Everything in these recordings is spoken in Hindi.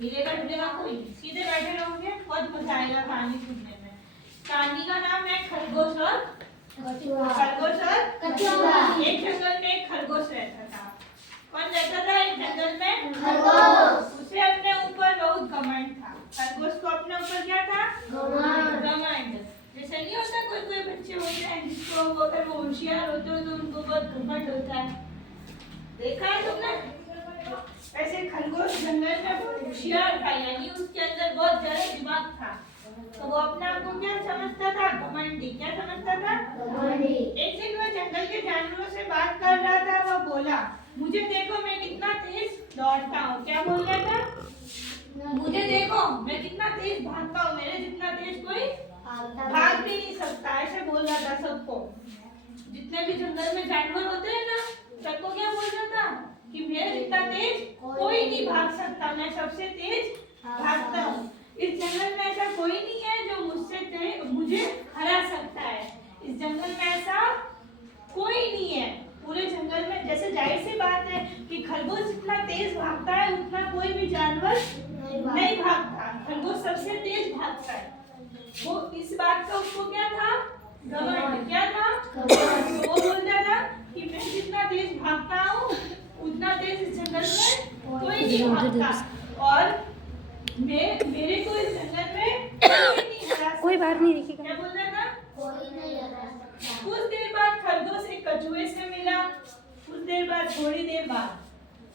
हिलेगा डुलेगा कोई नहीं, सीधे बैठे रहोगे, बहुत मजा आएगा कहानी सुनने में। कहानी का नाम है खरगोश और कछुआ। एक जंगल में एक खरगोश रहता था। कौन रहता था एक जंगल में? खरगोश। उसे अपने ऊपर बहुत घमंड था। खरगोश को अपने ऊपर क्या था? घमंड। जैसे नहीं होता, कोई कोई बच्चे होते हैं जिसको अगर वो होशियार होते हो तो उनको बहुत घमंड होता है, देखा है तुमने? ऐसे खरगोश जंगल में बहुत होशियार था, यानी उसके अंदर बहुत ज्यादा दिमाग था। तो वो अपने आप को क्या समझता था? घमंडी। क्या समझता था? घमंडी। एक दिन वो जंगल के जानवरों से बात कर रहा था। वो बोला, मुझे देखो मैं कितना तेज दौड़ता हूँ। क्या बोल रहा था? मुझे देखो मैं कितना तेज भागता हूँ, मेरे जितना तेज कोई भाग भी नहीं सकता। ऐसे बोल रहा था सबको। जितने भी जंगल में जानवर होते हैं ना, सबको क्या बोल रहा था कि मेरे जितना तेज कोई नहीं भाग सकता, मैं सबसे तेज भागता हूँ। इस जंगल में ऐसा कोई नहीं है जो मुझे हरा सकता है। इस जंगल में ऐसा कोई नहीं है पूरे जंगल में। जैसे जाहिर सी बात है कि खरगोश जितना तेज भागता है उतना कोई भी जानवर नहीं भागता। खरगोश सबसे तेज भागता है। वो इस बात का उसको क्या था? घमंड। क्या था? घमंड। वो बोलता था कि मैं जितना तेज भागता हूँ उतना तेज इस जंगल में कोई नहीं भागता, और मेरे को इस जंगल में कोई नहीं हरा सकता। कोई बात नहीं दिखेगा। क्या बोल रहा था? कोई नहीं हरा सकता। कुछ देर बाद खरगोश एक कछुए से मिला। कुछ देर बाद, थोड़ी देर बाद,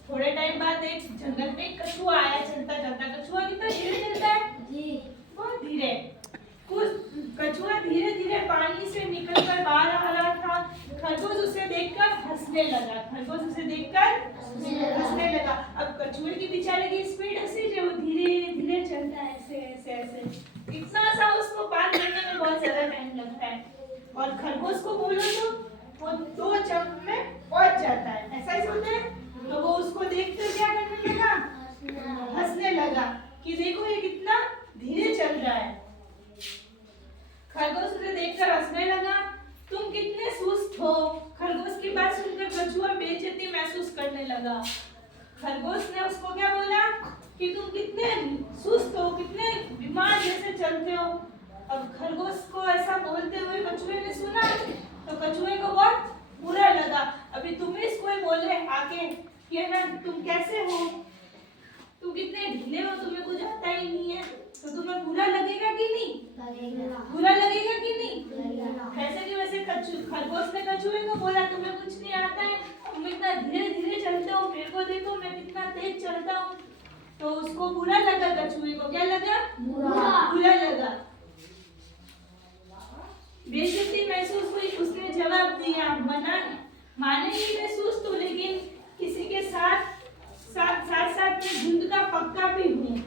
थोड़े टाइम बाद एक जंगल में एक कछुआ आया चलता चलता। कछुआ कितना धीरे चलता है जी, बहुत धीरे। कछुआ धीरे धीरे पानी से निकलकर बाहर आ रहा था। खरगोश उसे देखकर हंसने लगा। खरगोश उसे देखकर हंसने लगा। अब कछुए की बेचारे की स्पीड ऐसी है, वो धीरे धीरे चलता है, ऐसे ऐसे ऐसे। इतना सा उसको पार करने में बहुत ज्यादा टाइम लगता है, और खरगोश को बोलो तो वो 2 जंप में पहुंच जाता है। ऐसा ही सोचते हैं। तो वो उसको देखकर क्या करने लगा? हंसने लगा कि देखो ये कितना धीरे चल रहा है। खरगोश उसे देखकर हंसने लगा। तुम कितने सुस्त हो। खरगोश की बात सुनकर कछुआ बेइज्जती महसूस करने लगा। खरगोश ने उसको क्या बोला कि तुम कितने सुस्त हो, कितने बीमार जैसे चलते हो। अब खरगोश को ऐसा बोलते हुए कछुए ने सुना तो कछुए को बहुत बुरा लगा। अभी तुम इसको बोले आके कि ना तुम कैसे हो, तुम कितने ढीले हो, तुम्हें कुछ आता ही नहीं है, तो तुम्हें बुरा लगेगा कि नहीं? बुरा लगेगा कि नहीं? ऐसे कि वैसे खरगोश ने कछुए को बोला तुम्हें कुछ नहीं आता है, तुम इतना धीरे धीरे चलते हो, मेरे को देखो मैं कितना तेज चलता हूँ। तो उसको बुरा लगा। कछुए को क्या लगा? बुरा लगा। बेइज्जती महसूस हुई। उसने जवाब दिया, मानेगी मैं सुस्त हूँ, लेकिन किसी के साथ में झुंड का पक्का भी हूँ।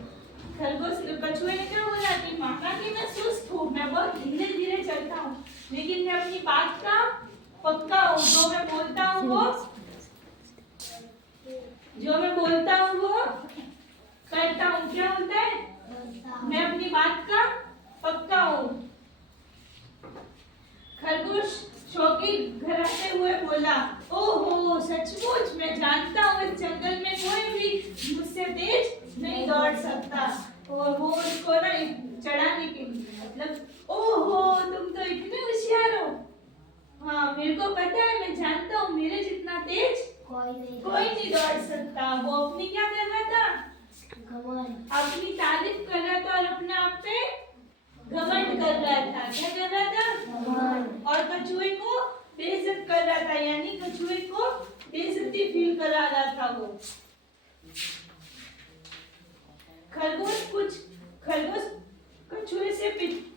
खरगोश कछुए ने क्या बोला कि माना कि मैं सुस्त हूँ, मैं बहुत धीरे धीरे चलता हूँ, लेकिन मैं अपनी बात का पक्का हूँ। जो मैं बोलता हूँ वो करता हूँ। क्या बोलता है? मैं अपनी बात का पक्का हूँ। खरगोश शौकी घराते हुए बोला, ओहो सचमुच मैं जानता हूँ इस जंगल में कोई भी मुझसे तेज नहीं दौड़ सकता। और वो उसको ना चढ़ाने के लिए, मतलब ओहो तुम तो इतने होशियार हो। हाँ मेरे को पता है, मैं जानता हूँ मेरे जितना तेज कोई नहीं दौड़ सकता। वो अपनी क्या कर रहा था? अपनी तारीफ कर रहा था और अपने आप पे घमंड कर रहा था। क्या कर रहा था? और कछुए को बेइज्जत कर रहा था, यानी कछुए को बेइज्जती फील करा रहा था वो। खरगोश कछुए से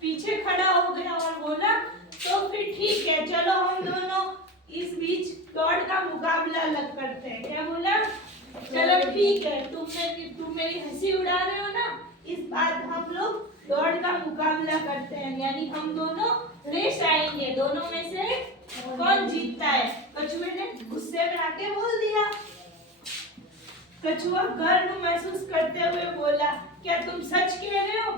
पीछे खड़ा हो गया और बोला, तो फिर ठीक है, चलो हम दोनों इस बीच दौड़ का मुकाबला करते हैं। क्या बोला? चलो ठीक है, तुम मेरी हंसी उड़ा रहे हो ना, इस बार हम लोग दौड़ का मुकाबला करते हैं, यानी हम दोनों रेस आएंगे, दोनों में से कौन जीतता है। कछुए ने गुस्से में आके बोल दिया। कछुआ गर्व महसूस करते हुए बोला, क्या तुम सच कह रहे हो?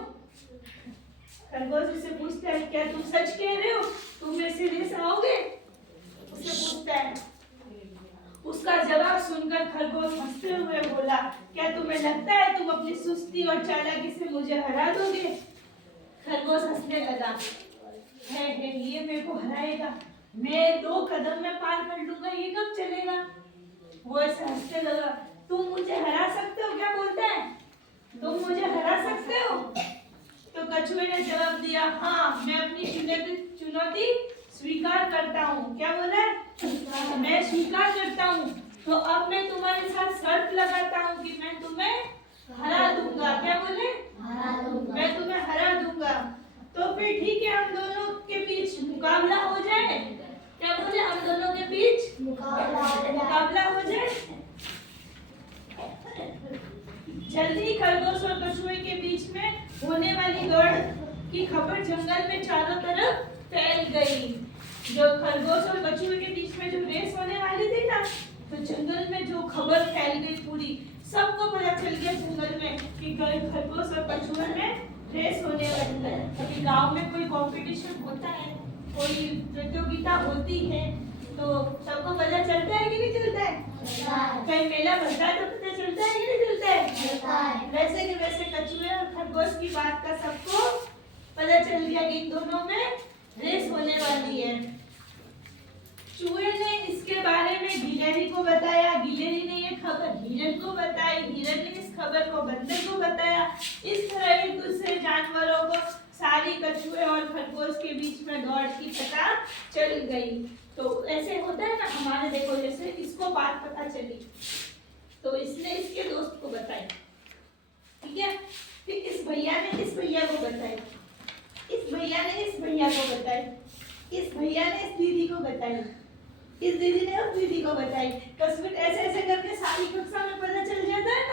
खरगोश से पूछता है, क्या तुम सच कह रहे हो, तुम मेरे से रेस आओगे? उससे पूछता है। उसका जवाब सुनकर खरगोश हंसते हुए बोला, क्या तुम्हें लगता है तुम अपनी सुस्ती और चालाकी से मुझे हरा दोगे? खरगोश हंसने लगा, है ये मेरे को हराएगा, मैं 2 कदम में पार कर लूंगा, ये कब चलेगा? वो ऐसे हंसने लगा, तुम मुझे हरा सकते हो? क्या बोलता है, तुम मुझे हरा सकते हो? तो कछुए ने जवाब दिया, हाँ मैं अपनी चुनौती स्वीकार करता हूँ। क्या बोला? मैं स्वीकार करता हूँ। तो अब मैं तुम्हारे साथ शर्त लगाता हूँ कि मैं तुम्हें हरा दूंगा। क्या बोले? हरा दूंगा। मैं तुम्हें हरा दूंगा। तो फिर ठीक है, हम दोनों के बीच मुकाबला हो जाए। क्या बोले? हम दोनों के बीच मुकाबला हो जाए। जल्दी खरगोश और कछुए के बीच में होने वाली दौड़ की खबर जंगल में चारों तरफ फैल गई। जो खरगोश और कछुए के बीच में जो रेस होने वाली थी ना, तो जंगल में जो खबर फैल गई पूरी, सबको पता चल गया जंगल में कि खरगोश और कछुए में रेस होने वाली है। अभी गांव में कोई कंपटीशन होता है, कोई प्रतियोगिता होती है, तो सबको पता चलता है कि नहीं चलता है? कहीं मेला भरता है तो पता चलता है कि नहीं चलता है? वैसे कि वैसे कछुए और खरगोश की बात का सबको पता चल गया कि इन दोनों में रेस होने वाली है। चूहे ने इसके बारे में गिलहरी को बताया, गिलहरी ने ये खबर हिरन को बताई, हिरन ने इस खबर को बंदर को बताया। इस तरह एक दूसरे जानवरों को सारी कछुए और खरगोश के बीच में दौड़ की पता चल गई। तो ऐसे होता है ना, हमारे देखो जैसे इसको बात पता चली तो इसने इसके दोस्त को बताई, ठीक है? फिर इस भैया ने इस भैया को बताई, इस भैया ने इस भैया को बताई, इस भैया ने इस दीदी को बताई, इस दीदी ने उस दीदी को बताई। तो फिर ऐसे ऐसे करके सारी कक्षा में पता चल जाता है ना।